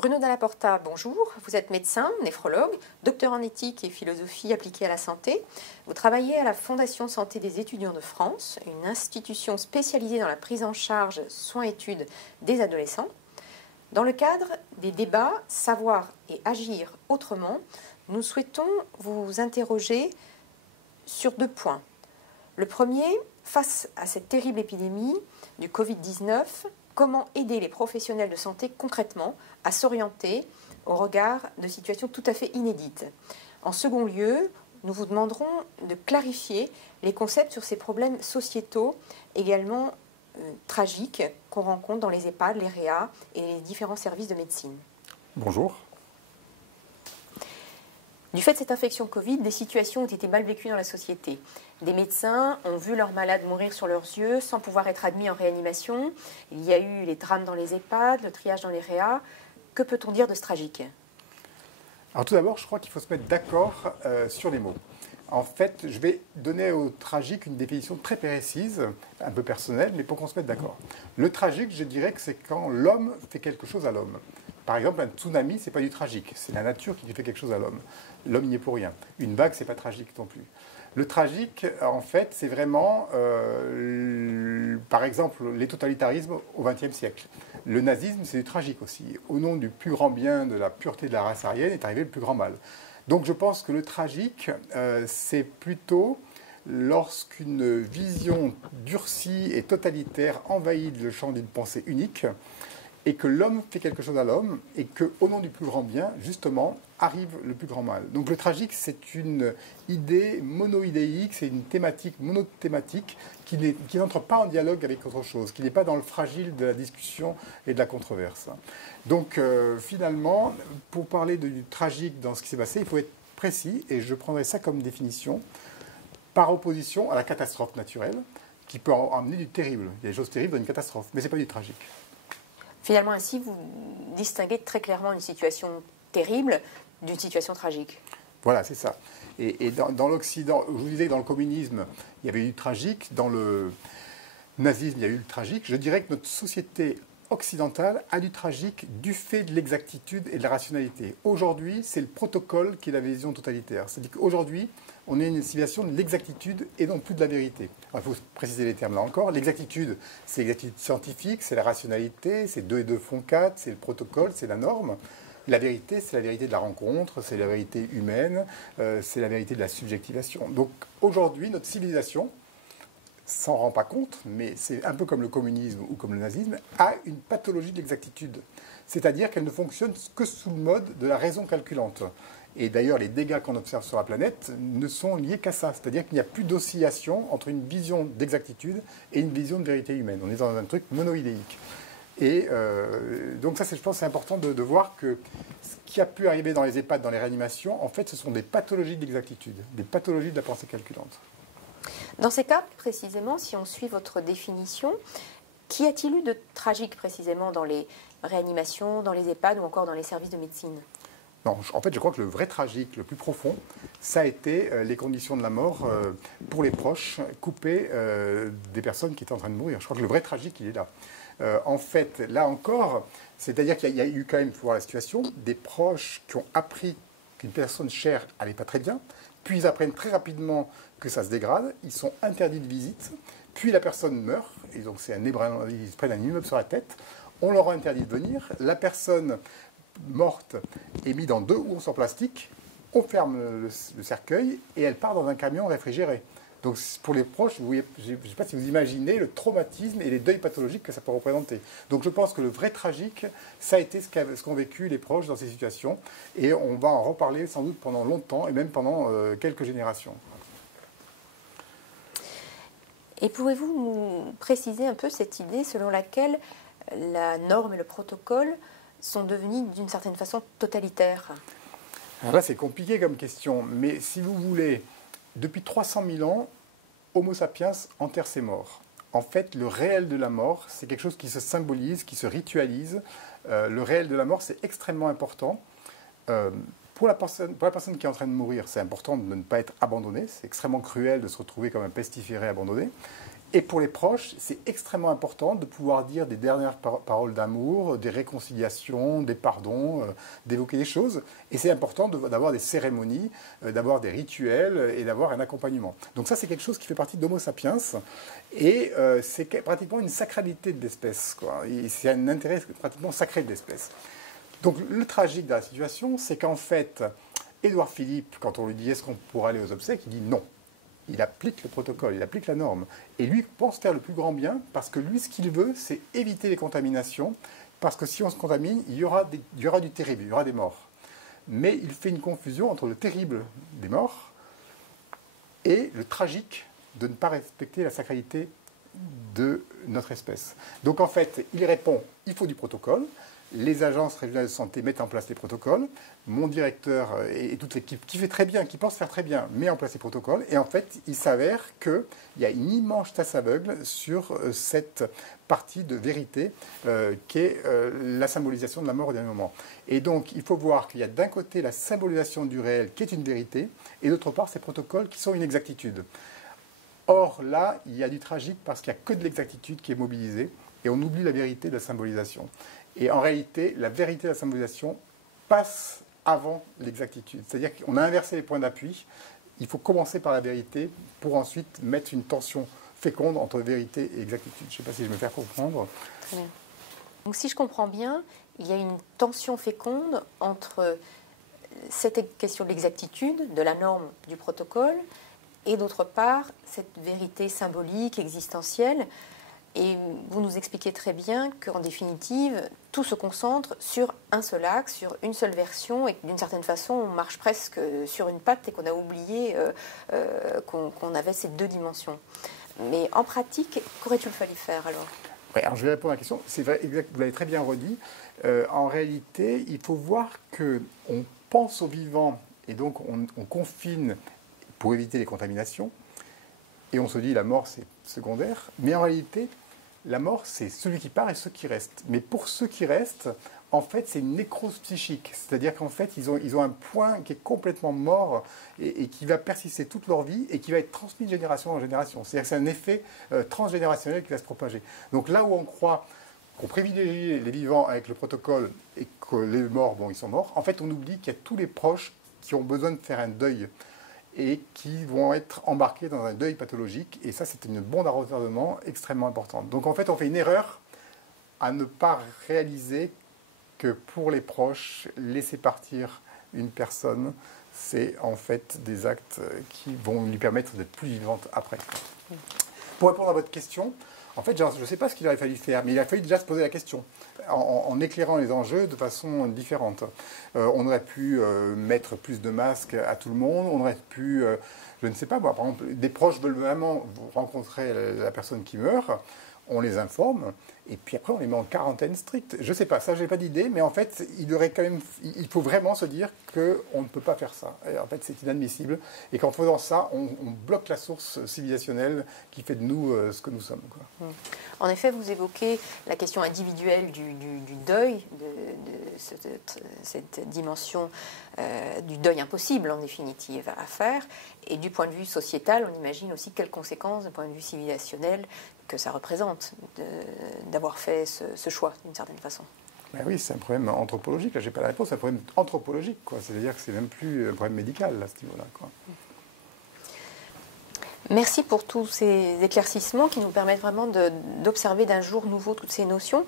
Bruno Dalla Porta, bonjour. Vous êtes médecin, néphrologue, docteur en éthique et philosophie appliquée à la santé. Vous travaillez à la Fondation Santé des étudiants de France, une institution spécialisée dans la prise en charge soins-études des adolescents. Dans le cadre des débats Savoir et agir autrement, nous souhaitons vous interroger sur 2 points. Le premier, face à cette terrible épidémie du Covid-19, comment aider les professionnels de santé concrètement à s'orienter au regard de situations tout à fait inédites. En second lieu, nous vous demanderons de clarifier les concepts sur ces problèmes sociétaux également tragiques qu'on rencontre dans les EHPAD, les réa et les différents services de médecine. Bonjour. Du fait de cette infection Covid, des situations ont été mal vécues dans la société. Des médecins ont vu leurs malades mourir sur leurs yeux sans pouvoir être admis en réanimation. Il y a eu les drames dans les EHPAD, le triage dans les réa. Que peut-on dire de ce tragique ? Alors tout d'abord, je crois qu'il faut se mettre d'accord sur les mots. En fait, je vais donner au tragique une définition très précise, un peu personnelle, mais pour qu'on se mette d'accord. Le tragique, je dirais que c'est quand l'homme fait quelque chose à l'homme. Par exemple, un tsunami, ce n'est pas du tragique, c'est la nature qui fait quelque chose à l'homme. L'homme n'y est pour rien. Une vague, ce n'est pas tragique non plus. Le tragique, en fait, c'est vraiment, par exemple, les totalitarismes au XXe siècle. Le nazisme, c'est du tragique aussi. Au nom du plus grand bien, de la pureté de la race aryenne, est arrivé le plus grand mal. Donc je pense que le tragique, c'est plutôt lorsqu'une vision durcie et totalitaire envahit le champ d'une pensée unique, et que l'homme fait quelque chose à l'homme, et qu'au nom du plus grand bien, justement, arrive le plus grand mal. Donc le tragique, c'est une idée monoïdéique, c'est une thématique monothématique qui n'entre pas en dialogue avec autre chose, qui n'est pas dans le fragile de la discussion et de la controverse. Donc finalement, pour parler du tragique dans ce qui s'est passé, il faut être précis, et je prendrai ça comme définition, par opposition à la catastrophe naturelle, qui peut amener du terrible. Il y a des choses terribles dans une catastrophe, mais ce n'est pas du tragique. Finalement, ainsi, vous distinguez très clairement une situation terrible d'une situation tragique. Voilà, c'est ça. Et dans l'Occident, je vous disais que dans le communisme, il y avait eu du tragique. Dans le nazisme, il y a eu le tragique. Je dirais que notre société occidentale a du tragique du fait de l'exactitude et de la rationalité. Aujourd'hui, c'est le protocole qui est la vision totalitaire. C'est-à-dire qu'aujourd'hui, on est une civilisation de l'exactitude et non plus de la vérité. Alors, il faut préciser les termes là encore. L'exactitude, c'est l'exactitude scientifique, c'est la rationalité, c'est 2 et 2 font 4, c'est le protocole, c'est la norme. La vérité, c'est la vérité de la rencontre, c'est la vérité humaine, c'est la vérité de la subjectivation. Donc aujourd'hui, notre civilisation s'en rend pas compte, mais c'est un peu comme le communisme ou comme le nazisme, a une pathologie de l'exactitude. C'est-à-dire qu'elle ne fonctionne que sous le mode de la raison calculante. Et d'ailleurs, les dégâts qu'on observe sur la planète ne sont liés qu'à ça. C'est-à-dire qu'il n'y a plus d'oscillation entre une vision d'exactitude et une vision de vérité humaine. On est dans un truc monoïdéique. Et donc ça, je pense c'est important de voir que ce qui a pu arriver dans les EHPAD, dans les réanimations, en fait, ce sont des pathologies de l'exactitude, des pathologies de la pensée calculante. Dans ces cas, précisément, si on suit votre définition, qu'y a-t-il eu de tragique précisément dans les réanimations, dans les EHPAD ou encore dans les services de médecine ? Non, en fait, je crois que le vrai tragique, le plus profond, ça a été les conditions de la mort pour les proches, coupés des personnes qui étaient en train de mourir. Je crois que le vrai tragique, il est là. En fait, là encore, c'est-à-dire qu'il y a eu quand même, il faut voir la situation, des proches qui ont appris qu'une personne chère n'allait pas très bien, puis ils apprennent très rapidement que ça se dégrade, ils sont interdits de visite, puis la personne meurt, et donc c'est ils se prennent un immeuble sur la tête, on leur a interdit de venir, la personne morte est mise dans 2 ours en plastique, on ferme le cercueil et elle part dans un camion réfrigéré. Donc pour les proches, je ne sais pas si vous imaginez le traumatisme et les deuils pathologiques que ça peut représenter. Donc je pense que le vrai tragique, ça a été ce qu'ont vécu les proches dans ces situations. Et on va en reparler sans doute pendant longtemps et même pendant quelques générations. Et pouvez-vous nous préciser un peu cette idée selon laquelle la norme et le protocole sont devenus d'une certaine façon totalitaires ? Alors là, c'est compliqué comme question. Mais si vous voulez, depuis 300 000 ans, Homo sapiens enterre ses morts. En fait, le réel de la mort, c'est quelque chose qui se symbolise, qui se ritualise. Le réel de la mort, c'est extrêmement important. Pour la personne qui est en train de mourir, c'est important de ne pas être abandonné. C'est extrêmement cruel de se retrouver comme un pestiféré abandonné. Et pour les proches, c'est extrêmement important de pouvoir dire des dernières paroles d'amour, des réconciliations, des pardons, d'évoquer des choses. Et c'est important d'avoir des cérémonies, d'avoir des rituels et d'avoir un accompagnement. Donc ça, c'est quelque chose qui fait partie d'Homo sapiens. Et c'est pratiquement une sacralité de l'espèce, quoi. C'est un intérêt pratiquement sacré de l'espèce. Donc le tragique de la situation, c'est qu'en fait, Édouard Philippe, quand on lui dit est-ce qu'on pourra aller aux obsèques, il dit non. Il applique le protocole, il applique la norme. Et lui pense faire le plus grand bien parce que lui, ce qu'il veut, c'est éviter les contaminations. Parce que si on se contamine, il y aura du terrible, il y aura des morts. Mais il fait une confusion entre le terrible des morts et le tragique de ne pas respecter la sacralité de notre espèce. Donc en fait, il répond, il faut du protocole. Les agences régionales de santé mettent en place les protocoles. Mon directeur et toute l'équipe qui fait très bien, qui pense faire très bien, met en place les protocoles. Et en fait, il s'avère qu'il y a une immense tasse aveugle sur cette partie de vérité qu'est la symbolisation de la mort au dernier moment. Et donc, il faut voir qu'il y a d'un côté la symbolisation du réel qui est une vérité, et d'autre part, ces protocoles qui sont une exactitude. Or, là, il y a du tragique parce qu'il n'y a que de l'exactitude qui est mobilisée, et on oublie la vérité de la symbolisation. Et en réalité, la vérité de la symbolisation passe avant l'exactitude. C'est-à-dire qu'on a inversé les points d'appui. Il faut commencer par la vérité pour ensuite mettre une tension féconde entre vérité et exactitude. Je ne sais pas si je me fais comprendre. Très bien. Donc si je comprends bien, il y a une tension féconde entre cette question de l'exactitude, de la norme du protocole, et d'autre part, cette vérité symbolique, existentielle. Et vous nous expliquez très bien qu'en définitive, tout se concentre sur un seul axe, sur une seule version, et que d'une certaine façon, on marche presque sur une patte et qu'on a oublié qu'on avait ces deux dimensions. Mais en pratique, qu'aurait-il fallu faire alors ? Ouais, alors je vais répondre à la question. C'est vrai, exact, vous l'avez très bien redit. En réalité, il faut voir qu'on pense aux vivants et donc on confine pour éviter les contaminations. Et on se dit la mort c'est secondaire. Mais en réalité, la mort c'est celui qui part et ceux qui restent. Mais pour ceux qui restent, en fait c'est une nécrose psychique. C'est-à-dire qu'en fait ils ont un point qui est complètement mort et qui va persister toute leur vie et qui va être transmis de génération en génération. C'est-à-dire que c'est un effet transgénérationnel qui va se propager. Donc là où on croit qu'on privilégie les vivants avec le protocole et que les morts, bon ils sont morts, en fait on oublie qu'il y a tous les proches qui ont besoin de faire un deuil et qui vont être embarqués dans un deuil pathologique. Et ça, c'est une bombe à retardement extrêmement importante. Donc en fait, on fait une erreur à ne pas réaliser que pour les proches, laisser partir une personne, c'est en fait des actes qui vont lui permettre d'être plus vivante après. Pour répondre à votre question, en fait, je ne sais pas ce qu'il aurait fallu faire, mais il a fallu déjà se poser la question, en éclairant les enjeux de façon différente. On aurait pu mettre plus de masques à tout le monde, on aurait pu, je ne sais pas, par exemple, des proches veulent vraiment rencontrer la personne qui meurt, on les informe, et puis après on les met en quarantaine stricte. Je ne sais pas, ça je n'ai pas d'idée, mais en fait, il faut vraiment se dire qu'on ne peut pas faire ça. Et en fait, c'est inadmissible, et qu'en faisant ça, on bloque la source civilisationnelle qui fait de nous ce que nous sommes, quoi. En effet, vous évoquez la question individuelle du deuil, de cette dimension du deuil impossible, en définitive, à faire. Et du point de vue sociétal, on imagine aussi quelles conséquences, du point de vue civilisationnel, que ça représente d'avoir fait ce choix, d'une certaine façon. Ben oui, c'est un problème anthropologique. Là, je n'ai pas la réponse, c'est un problème anthropologique, quoi. C'est-à-dire que c'est même plus un problème médical, là, à ce niveau-là, quoi. Merci pour tous ces éclaircissements qui nous permettent vraiment d'observer d'un jour nouveau toutes ces notions.